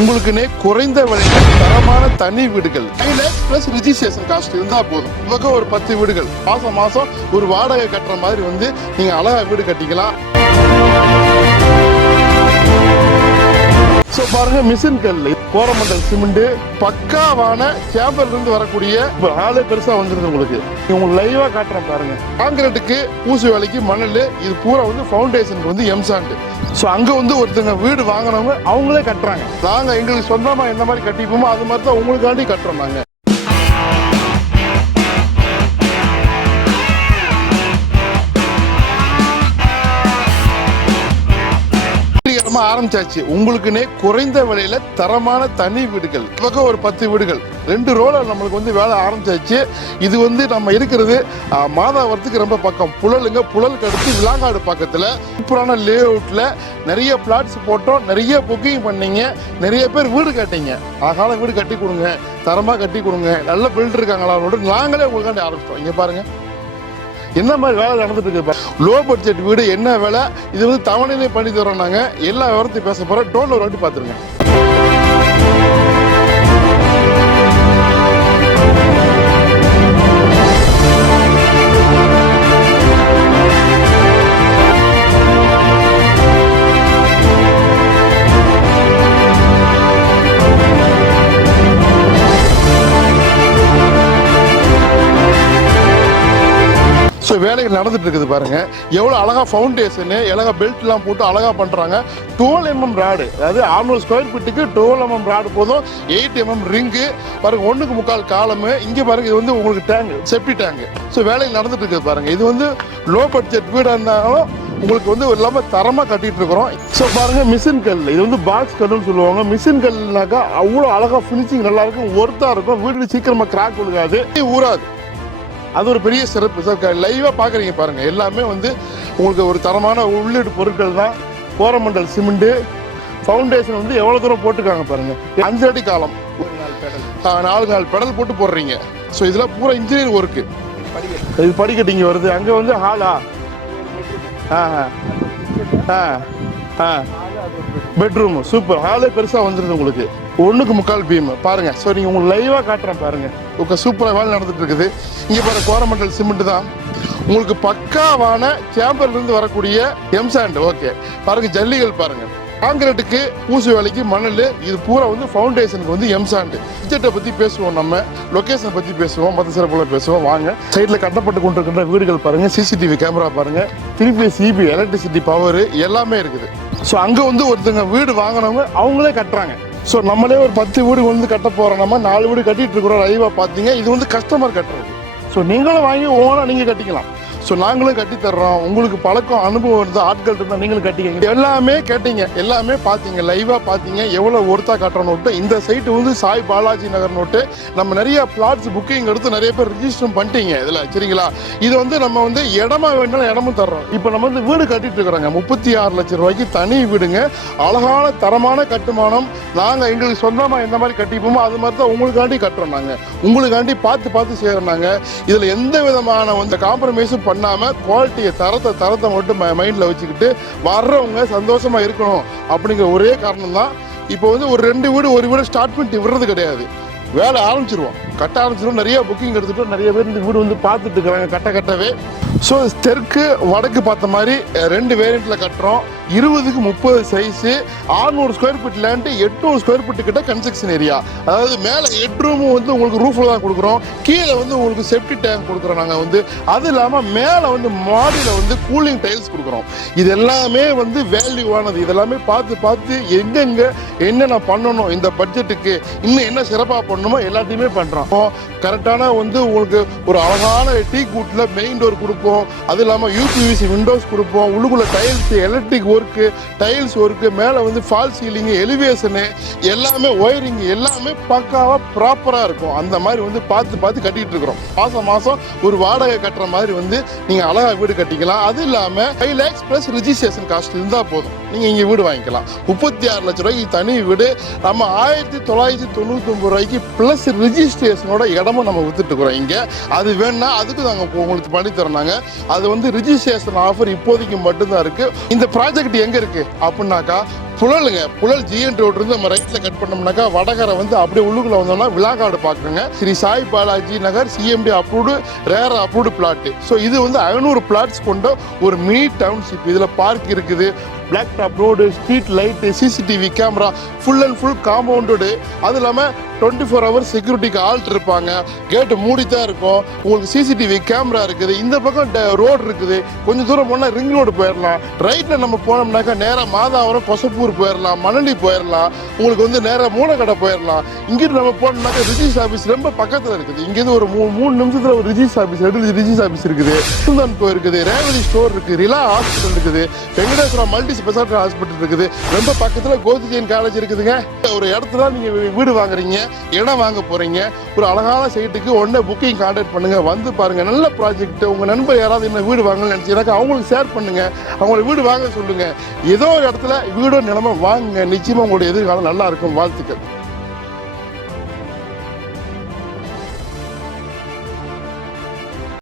உங்களுக்குன்னே குறைந்த விலையில் தரமான தனி வீடுகள் 5 lakhs plus registration cost இருந்தா போதும். இவங்க ஒரு 10 வீடுகள் மாசம் ஒரு வாடகை கட்டுற மாதிரி வந்து நீங்க அழகா வீடு கட்டிக்கலாம். ஸோ பாருங்க, மிஷின் கல், கோரமண்டல் சிமெண்ட், பக்காவான சேம்பர்ல இருந்து வரக்கூடிய ஆளே பெருசா வந்துருது. உங்களுக்கு லைவா காட்டுறேன் பாருங்க. காங்கிரீட்டுக்கு பூசு வேலைக்கு மணல், இது பூரா வந்து ஃபவுண்டேஷனுக்கு வந்து எம்சாண்ட். ஸோ அங்க வந்து ஒருத்தங்க வீடு வாங்கினவங்க அவங்களே கட்டுறாங்க. நாங்க எங்களுக்கு சொந்தமா எந்த மாதிரி கட்டிப்போமோ அது மாதிரி தான் உங்களுக்காண்டி கட்டுறோம். நாங்க ஆரம்பிச்சாச்சு. உங்களுக்குன்னே குறைந்த விலையில தரமான தனி வீடுகள். பக்கம் ஒரு 10 வீடுகள் 2 ரோல நம்மளுக்கு வந்து வேலை ஆரம்பிச்சாச்சு. இது வந்து நம்ம இருக்கிறது மாதாவரத்துக்கு ரொம்ப பக்கம். புழலுக்கு அடுத்து விலாங்காடு பக்கத்துல சூப்பரான லே அவுட்ல நிறைய பிளாட்ஸ் போட்டோம். நிறைய புக்கிங் பண்ணீங்க, நிறைய பேர் வீடு கட்டிங்க. அழகான வீடு கட்டி கொடுங்க, தரமா கட்டி கொடுங்க, நல்ல பில்டர் இருக்காங்களா, நாங்களே உங்களுக்காண்டி ஆரம்பிச்சிட்டோம். இங்க பாருங்க என்ன மாதிரி வேலை நடந்துட்டு இருக்கு. லோ பட்ஜெட் வீடு என்ன வேலை, இது வந்து தவணையிலே பண்ணி தரோம். நாங்க எல்லா விவரத்தையும் பேச போறோம். டோன்ல ஒரு வாட்டி பாத்துருங்க. ஸோ வேலைகள் நடந்துட்டு இருக்குது பாருங்க. எவ்வளோ அழகா ஃபவுண்டேஷனு, அழகா பெல்ட் எல்லாம் போட்டு அழகா பண்றாங்க. 12 mm ராடு, அதாவது 600 ஸ்கொயர் ஃபீட்டுக்கு 12 mm ராடு போதும். 8 mm ரிங்கு பாருங்க, 1.25 காலமு. இங்க பாருங்க, இது வந்து உங்களுக்கு டேங்க், செப்டி டேங்க். ஸோ வேலைகள் நடந்துட்டு இருக்குது பாருங்க. இது வந்து லோ பட்ஜெட் வீடாக இருந்தாலும் உங்களுக்கு வந்து இல்லாம தரமா கட்டிட்டு இருக்கிறோம். ஸோ பாருங்க, மிஷின் கல், இது வந்து பாக்ஸ் கல்லுன்னு சொல்லுவாங்க. மிஷின் கல்னாக்கா அவ்வளோ அழகா ஃபினிஷிங் நல்லா இருக்கும், ஒர்த்தா இருக்கும். வீடு சீக்கிரமா கிராக் விழுகாது, ஊறாது. அது ஒரு பெரிய சிறப்பு. லைவா பாக்குறீங்க பாருங்க. எல்லாமே வந்து உங்களுக்கு ஒரு தரமான உள்ளீடு பொருட்கள் தான். கோரமண்டல் சிமெண்ட், ஃபவுண்டேஷன் வந்து எவ்வளவு தூரம் போட்டுருக்காங்க பாருங்க. 5 அடி காலம், 4 பெடல் போட்டு போடுறீங்க. ஸோ இதெல்லாம் பூரா இன்ஜினியர் ஒர்க்கு. இது படிக்கட்டிங்க வருது. அங்க வந்து ஹாலா, பெட்ரூம் சூப்பர். ஹாலே பெருசா வந்துருது உங்களுக்கு. 1.25 பீம் பாருங்க. ஸோ நீங்க உங்களுக்கு லைவா காட்டுறேன் பாருங்க. சூப்பரா வேலை நடந்துட்டு இருக்குது. இங்க பாருங்க, கோரமண்டல் சிமெண்ட் தான். உங்களுக்கு பக்காவான சேம்பர்ல இருந்து வரக்கூடிய எம்சாண்ட். ஓகே பாருங்க, ஜல்லிகள் பாருங்க. காங்கிரீட்டுக்கு பூசு வேலைக்கு மணல், இது பூரா வந்து ஃபவுண்டேஷனுக்கு வந்து எம்சாண்ட். பட்ஜெட்டை பத்தி பேசுவோம், நம்ம லொகேஷனை பத்தி பேசுவோம், மற்ற சிறப்புல பேசுவோம். வாங்க. சைட்ல கட்டப்பட்டு கொண்டிருக்கின்ற வீடுகள் பாருங்க. சிசிடிவி கேமரா பாருங்க, 3 EB எலக்ட்ரிசிட்டி பவர் எல்லாமே இருக்குது. ஸோ அங்க வந்து ஒருத்தங்க வீடு வாங்கினவங்க அவங்களே கட்டுறாங்க. ஸோ நம்மளே ஒரு 10 வீடு வந்து கட்ட போறோம். நம்ம 4 வீடு கட்டிட்டு இருக்கிறோம். லைவா பாத்தீங்க. இது வந்து கஸ்டமர் கட்டுறது. ஸோ நீங்களும் வாங்கி ஓனா நீங்க கட்டிக்கலாம். ஸோ நாங்களும் கட்டி தர்றோம். உங்களுக்கு பழக்கம் அனுபவம் இருந்தால் ஆட்கள் இருந்தால் நீங்களும் கட்டிக்கங்க. எல்லாமே கேட்டீங்க, எல்லாமே பார்த்தீங்க, லைவா பார்த்தீங்க. எவ்வளோ ஒருத்தா கட்டுற நோட்டு. இந்த சைட்டு வந்து சாய் பாலாஜி நகர் நோட்டு. நம்ம நிறைய பிளாட்ஸ் புக்கிங் எடுத்து நிறைய பேர் ரிஜிஸ்டர் பண்ணிட்டீங்க இதில், சரிங்களா? இது வந்து நம்ம வந்து இடமா வேணாலும் இடமும் தர்றோம். இப்போ நம்ம வந்து வீடு கட்டிட்டு இருக்கிறோங்க. 36 லட்சம் ரூபாய்க்கு தனி வீடுங்க. அழகான தரமான கட்டுமானம். நாங்கள் எங்களுக்கு சொந்தமாக எந்த மாதிரி கட்டிப்போமோ அது மாதிரி தான் உங்களுக்காண்டி கட்டுறோம். நாங்கள் உங்களுக்காண்டி பார்த்து செய்கிறோம். நாங்கள் இதில் எந்த விதமான வந்து காம்ப்ரமைஸும் பண்ணாம குவாலிட்டியை தரத்தை மட்டும் மைண்ட்ல வச்சுக்கிட்டு வர்றவங்க சந்தோஷமா இருக்கணும் அப்படிங்கிற ஒரே காரணம் தான். இப்போ வந்து ஒரு 2 வீடு 1 வீடு ஸ்டார்ட் பண்ணிட்டு விடுறது கிடையாது. வேலை ஆரம்பிச்சிருவோம், கட்ட ஆரம்பிச்சிருவோம். நிறைய புக்கிங் எடுத்துட்டோம். நிறைய பேர் இந்த வீடு வந்து பார்த்துட்டு இருக்கிறாங்க கட்டவே. ஸோ தெற்கு வடக்கு பார்த்த மாதிரி 2 வேரியண்ட்ல கட்டுறோம். 20க்கு 30 size, 600 square feet land, 800 square feet கிட்ட கன்ஸ்ட்ரக்ஷன் ஏரியா. அதாவது மேலே 8 ரூமும் வந்து உங்களுக்கு ரூஃபில் தான் கொடுக்குறோம். கீழே வந்து உங்களுக்கு செப்டி டேங்க் கொடுக்குறோம். நாங்கள் வந்து அது இல்லாமல் மேலே வந்து மாடியில் வந்து கூலிங் டைல்ஸ் கொடுக்குறோம். இது எல்லாமே வந்து வேல்யூவானது. இதெல்லாமே பார்த்து எங்கெங்கே என்னென்ன பண்ணணும், இந்த பட்ஜெட்டுக்கு இன்னும் என்ன சிறப்பாக பண்ணணுமோ எல்லாத்தையுமே பண்ணுறோம். கரெக்டான வந்து உங்களுக்கு ஒரு அழகான டீ கூட்டில் மெயின் டோர் கொடுப்போம். அது இல்லாமல் UPVC விண்டோஸ் கொடுப்போம். உள்ளுக்குள்ள tiles, electric work, tiles work, மேலே வந்து ஃபால் சீலிங்கு, எலிவேஷனு, எல்லாமே ஒயரிங் எல்லாமே பக்காவாக ப்ராப்பராக இருக்கும். அந்த மாதிரி வந்து பார்த்து கட்டிகிட்டு இருக்கிறோம். மாதம் ஒரு வாடகை கட்டுற மாதிரி வந்து நீங்கள் அழகாக வீடு கட்டிக்கலாம். அது இல்லாமல் 5 lakhs plus registration cost இருந்தால் போதும், நீங்கள் இங்கே வீடு வாங்கிக்கலாம். 36 லட்சம் ரூபாய்க்கு தனி வீடு. நம்ம 1999 ரூபாய்க்கு ப்ளஸ் ரிஜிஸ்ட்ரேஷனோட இடமும் நம்ம வித்துட்டு இருக்கிறோம் இங்கே. அது வேணும்னா அதுக்கு நாங்கள் உங்களுக்கு பண்ணி தரோம். அது வந்து ரிஜிஸ்ட்ரேஷன் ஆஃபர் இப்போதைக்கு மட்டும்தான் இருக்கு. இந்த ப்ராஜெக்ட் எங்க இருக்கு அப்படின்னாக்கா புழலுங்க, புழல் ஜிஎன் ரோட் இருந்து நம்ம ரைட்ல கட் பண்ணோம்னாக்கா வடகரை வந்து அப்படியே உள்ளுக்குள்ள வந்தோம்னா விழாக்காடு பார்க்குறேங்க. Sri Sai Balaji Nagar CMD approved RERA approved plot. So இது வந்து 500 பிளாட்ஸ் கொண்ட ஒரு மினி டவுன்ஷிப். இதில் பார்க் இருக்குது, black top road, street light, CCTV camera, full and full compounded. அது இல்லாமல் 24 ஹவர்ஸ் செக்யூரிட்டிக்கு ஆள்ட் இருப்பாங்க. கேட்டு மூடித்தான் இருக்கும். உங்களுக்கு சிசிடிவி கேமரா இருக்குது. இந்த பக்கம் ரோடு இருக்குது. கொஞ்சம் தூரம் போனால் ரிங் ரோடு போயிடலாம். ரைட்டில் நம்ம போனோம்னாக்கா நேராக மாதாவரம், கொசப்பூர் போயிடலாம், மணலி போயிடலாம். உங்களுக்கு வந்து நேராக மூலக்கடை போயிடலாம். இங்கிட்டு நம்ம போனோம்னாக்கா ரிஜிஸ்டர் ஆஃபீஸ் ரொம்ப பக்கத்தில் இருக்குது. இங்கேருந்து ஒரு 3 நிமிஷத்தில் ஒரு ரிஜிஸ்டர் ஆஃபீஸ், 2 ரிஜிஸ்டர் ஆஃபீஸ் இருக்குது. சுந்தன் கோயில் இருக்குது, ரேவதி ஸ்டோர் இருக்குது, ரிலா ஹாஸ்பிட்டல் இருக்குது, வெங்கடேஸ்வரா மல்டி ஸ்பெஷாலிட்டி ஹாஸ்பிட்டல் இருக்குது. ரொம்ப பக்கத்தில் கோதிஜெயின் காலேஜ் இருக்குதுங்க. ஒரு இடத்துல நீங்கள் வீடு வாங்குறீங்க, இடம் வாங்க போறீங்க, ஒரு அழகான சைட்டுக்கு உடனே புக்கிங் கான்டாக்ட் பண்ணுங்க. வந்து பாருங்க, நல்ல ப்ராஜெக்ட். உங்க நண்பர் யாராவது என்ன வீடு வாங்கணும்னு நினைச்சீங்கன்னா அவங்களுக்கு ஷேர் பண்ணுங்க, அவங்கள வீடு வாங்க சொல்லுங்க. ஏதோ ஒரு இடத்துல வீடோ நிலம வாங்குங்க. நிச்சயமா உங்களுடைய எதிர்காலம் நல்லா இருக்கும். வாழ்த்துக்கள்.